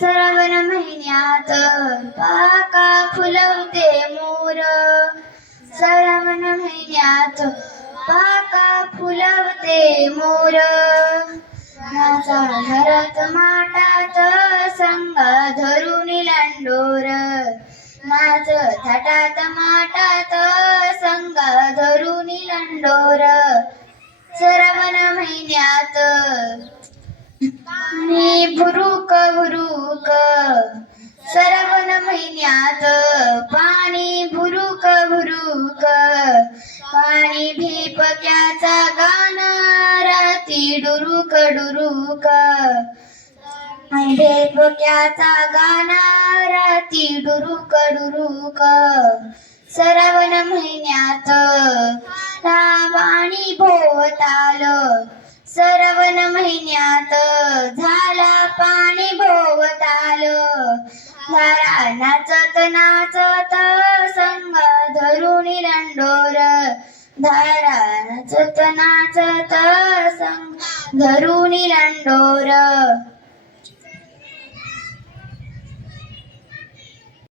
श्रावण महिन्यात पाका फुलवते मोर. श्रावण महिन्यात पाका फुलवते मोर. नाचा घरात माटात संगा धरून लांडोर. नाच थाटात माटात संगा धरून लांडोर. श्रावण महिन्यात पाणी भुरुक भुरुक. श्रावण महिन्यात पाणी भुरुक भुरुक. पाणी भिपक्याचा गाणं राती डुरुक डुरुक. भिपक्याचा गाणं राती डुरुक डुरुक. श्रावण महिन्यात पाणी भोवताल. श्रावण महिन्यात झाला पाणी भोवताल. धारा नाचत नाचत संगा धरून लांडोर. धारा नाचत नाचत संगा धरून लांडोर.